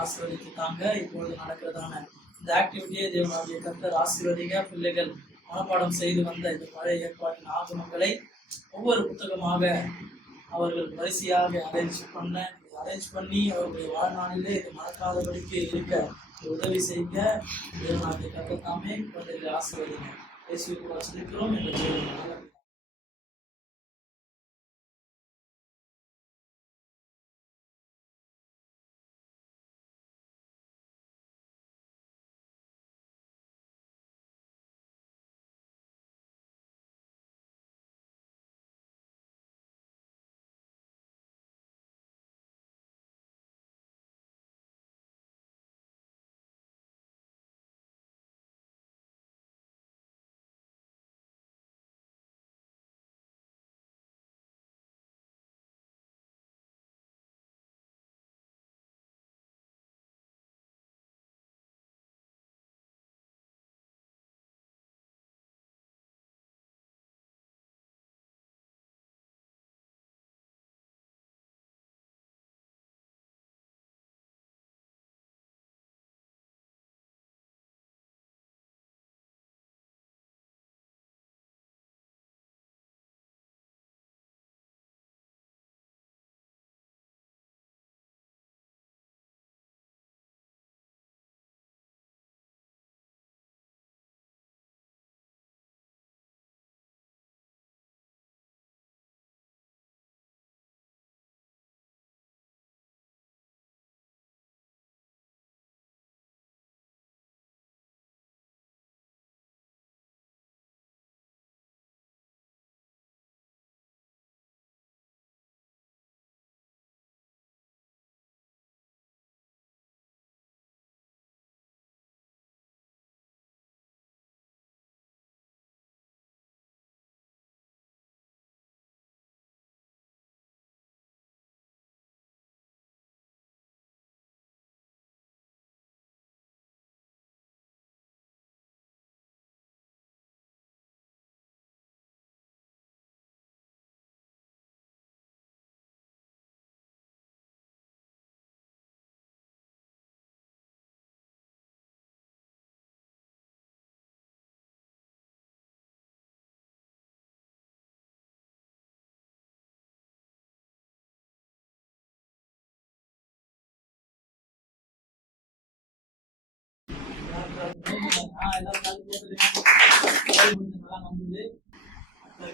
ஆசீர்வதித்து தாங்க. இப்பொழுது நடக்கிறதான இந்த ஆக்டிவிட்டியை தேவனுடைய கர்த்தர் ஆசீர்வதிங்க. பிள்ளைகள் மனப்பாடம் செய்து வந்த இந்த பழைய ஏற்பாட்டின் ஆகமங்களை ஒவ்வொரு புத்தகமாக அவர்கள் வரிசையாக அரேஞ்ச் பண்ணி அவருடைய வாழ்நாளிலே இது மறக்காதபடிக்கு இருக்க உதவி செய்ய தேவனுடைய கர்த்தர் தாமே குழந்தைகளை ஆசீர்வதிங்க. இயேசுவை கூட சொல்லிக்கிறோம் என்று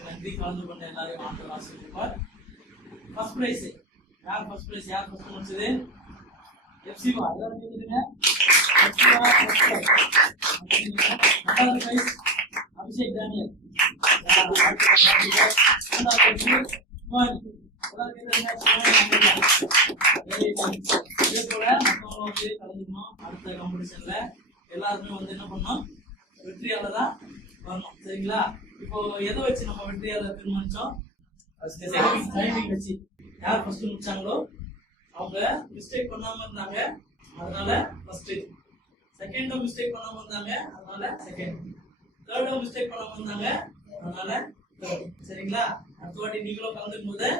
நன்றி. கலந்து கொண்ட எல்லாரையும் ஆண்டவர் ஆசீர்வதிப்பார். ஃபர்ஸ்ட் பிரைஸ் யார் ஃபர்ஸ்ட் முடிச்சது? எஃப்சிவா எல்லாரும் கேக்குதுங்க. ரெண்டாவது பிரைஸ் அபிஷேக் டேனியல். இதே போல மற்றவங்களும் வந்து கலந்துக்கணும். அடுத்த காம்படிஷன்ல எல்லாருமே வந்து என்ன பண்ணோம், வெற்றியாளரா வரணும். சரிங்களா? இப்போ எதை வச்சு நம்ம வெற்றியாளர் தீர்மானிச்சோம்? டைமிங் வச்சு. யார் ஃபர்ஸ்ட் முடிச்சாங்களோ அவங்க மிஸ்டேக் பண்ணாம இருந்தாங்க, அதனால ஃபர்ஸ்ட். செகண்டும் மிஸ்டேக் பண்ணாம இருந்தாங்க, அதனால செகண்ட். தேர்டும் மிஸ்டேக் பண்ணாம இருந்தாங்க, அதனால தேர்ட். சரிங்களா? அடுத்த வாட்டி நீங்களும் கலந்துக்கும் போது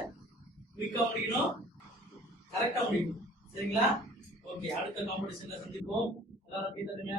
குயிக்கா முடிக்கணும், கரெக்டா முடிக்கணும். சரிங்களா? ஓகே, அடுத்த காம்படிஷன்ல சந்திப்போம். எல்லாரும் கேட்டதுங்க.